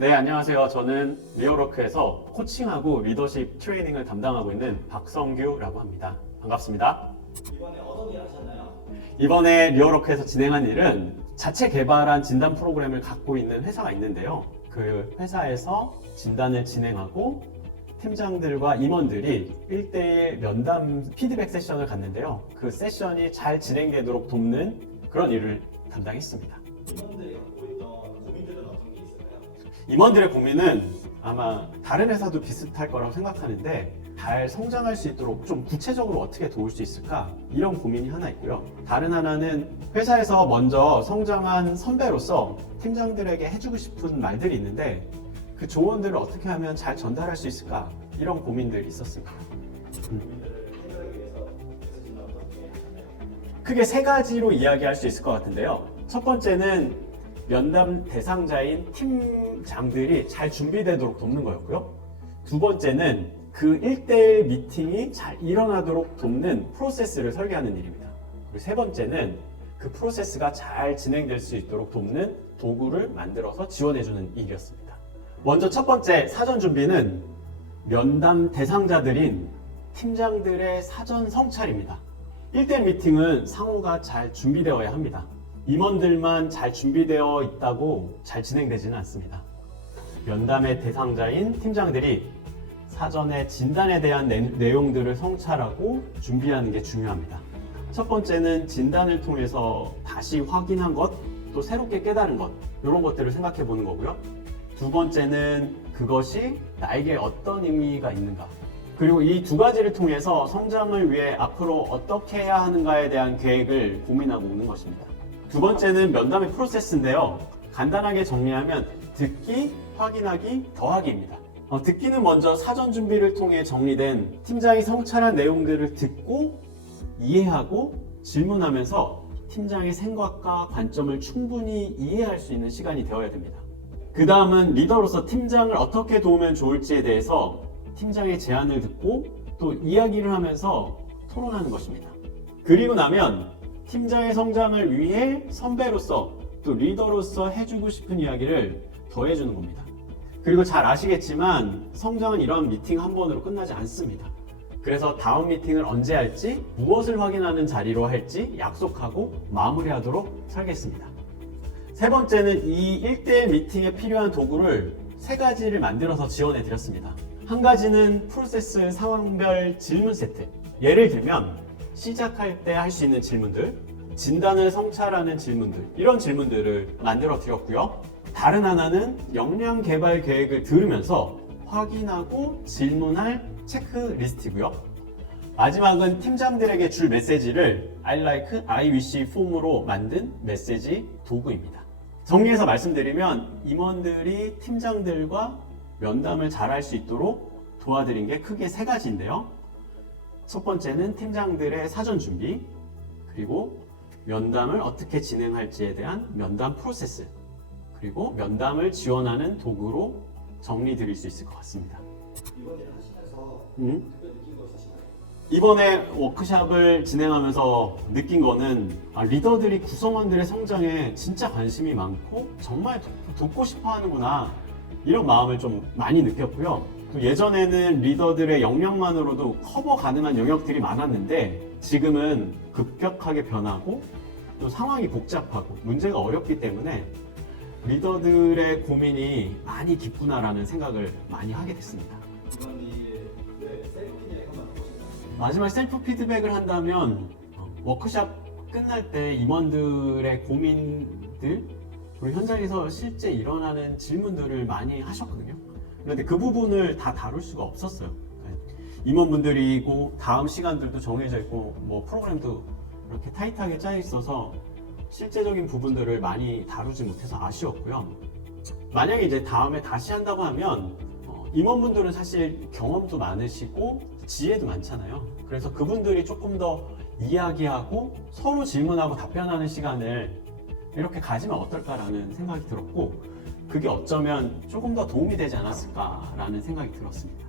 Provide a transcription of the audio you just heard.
네, 안녕하세요. 저는 리얼워크에서 코칭하고 리더십 트레이닝을 담당하고 있는 박성규라고 합니다. 반갑습니다. 이번에 어떤 일 하셨나요? 이번에 리얼워크에서 진행한 일은 자체 개발한 진단 프로그램을 갖고 있는 회사가 있는데요. 그 회사에서 진단을 진행하고 팀장들과 임원들이 1대1 면담 피드백 세션을 갖는데요. 그 세션이 잘 진행되도록 돕는 그런 일을 담당했습니다. 임원들이 갖고 있던 고민들은 어떤 게 있을까요? 임원들의 고민은 아마 다른 회사도 비슷할 거라고 생각하는데 잘 성장할 수 있도록 좀 구체적으로 어떻게 도울 수 있을까? 이런 고민이 하나 있고요. 다른 하나는 회사에서 먼저 성장한 선배로서 팀장들에게 해주고 싶은 말들이 있는데 그 조언들을 어떻게 하면 잘 전달할 수 있을까? 이런 고민들이 있었습니다. 고민들을 해결하기 위해서 메시지는 어떻게 하셨나요? 크게 세 가지로 이야기할 수 있을 것 같은데요. 첫 번째는 면담 대상자인 팀장들이 잘 준비되도록 돕는 거였고요. 두 번째는 그 1대1 미팅이 잘 일어나도록 돕는 프로세스를 설계하는 일입니다. 그리고 세 번째는 그 프로세스가 잘 진행될 수 있도록 돕는 도구를 만들어서 지원해주는 일이었습니다. 먼저 첫 번째 사전 준비는 면담 대상자들인 팀장들의 사전 성찰입니다. 1대1 미팅은 상호가 잘 준비되어야 합니다. 임원들만 잘 준비되어 있다고 잘 진행되지는 않습니다. 면담의 대상자인 팀장들이 사전에 진단에 대한 내용들을 성찰하고 준비하는 게 중요합니다. 첫 번째는 진단을 통해서 다시 확인한 것, 또 새롭게 깨달은 것, 이런 것들을 생각해 보는 거고요. 두 번째는 그것이 나에게 어떤 의미가 있는가. 그리고 이 두 가지를 통해서 성장을 위해 앞으로 어떻게 해야 하는가에 대한 계획을 고민하고 오는 것입니다. 두 번째는 면담의 프로세스인데요. 간단하게 정리하면 듣기, 확인하기, 더하기입니다. 듣기는 먼저 사전 준비를 통해 정리된 팀장이 성찰한 내용들을 듣고 이해하고 질문하면서 팀장의 생각과 관점을 충분히 이해할 수 있는 시간이 되어야 됩니다. 그 다음은 리더로서 팀장을 어떻게 도우면 좋을지에 대해서 팀장의 제안을 듣고 또 이야기를 하면서 토론하는 것입니다. 그리고 나면 팀장의 성장을 위해 선배로서 또 리더로서 해주고 싶은 이야기를 더해주는 겁니다. 그리고 잘 아시겠지만 성장은 이런 미팅 한 번으로 끝나지 않습니다. 그래서 다음 미팅을 언제 할지, 무엇을 확인하는 자리로 할지 약속하고 마무리하도록 설계했습니다. 세 번째는 이 1대1 미팅에 필요한 도구를 세 가지를 만들어서 지원해 드렸습니다. 한 가지는 프로세스 상황별 질문 세트. 예를 들면 시작할 때 할 수 있는 질문들, 진단을 성찰하는 질문들, 이런 질문들을 만들어 드렸고요. 다른 하나는 역량 개발 계획을 들으면서 확인하고 질문할 체크리스트고요. 마지막은 팀장들에게 줄 메시지를 I like, I wish 폼으로 만든 메시지 도구입니다. 정리해서 말씀드리면 임원들이 팀장들과 면담을 잘할 수 있도록 도와드린 게 크게 세 가지인데요. 첫 번째는 팀장들의 사전 준비, 그리고 면담을 어떻게 진행할지에 대한 면담 프로세스, 그리고 면담을 지원하는 도구로 정리 드릴 수 있을 것 같습니다. 이번 일을 하시면서 특별히 느낀 거 있으신가요? 이번에 워크샵을 진행하면서 느낀 거는 리더들이 구성원들의 성장에 진짜 관심이 많고 정말 돕고 싶어 하는구나, 이런 마음을 좀 많이 느꼈고요. 또 예전에는 리더들의 역량만으로도 커버 가능한 영역들이 많았는데 지금은 급격하게 변하고 또 상황이 복잡하고 문제가 어렵기 때문에 리더들의 고민이 많이 깊구나라는 생각을 많이 하게 됐습니다. 이번 일에 셀프 피드백 한번 해보실까요? 마지막 셀프 피드백을 한다면 워크샵 끝날 때 임원들의 고민들, 그리고 현장에서 실제 일어나는 질문들을 많이 하셨거든요. 그런데 그 부분을 다 다룰 수가 없었어요. 임원분들이고 다음 시간들도 정해져 있고 뭐 프로그램도 이렇게 타이트하게 짜 있어서 실제적인 부분들을 많이 다루지 못해서 아쉬웠고요. 만약에 이제 다음에 다시 한다고 하면 임원분들은 사실 경험도 많으시고 지혜도 많잖아요. 그래서 그분들이 조금 더 이야기하고 서로 질문하고 답변하는 시간을 이렇게 가지면 어떨까라는 생각이 들었고, 그게 어쩌면 조금 더 도움이 되지 않았을까라는 생각이 들었습니다.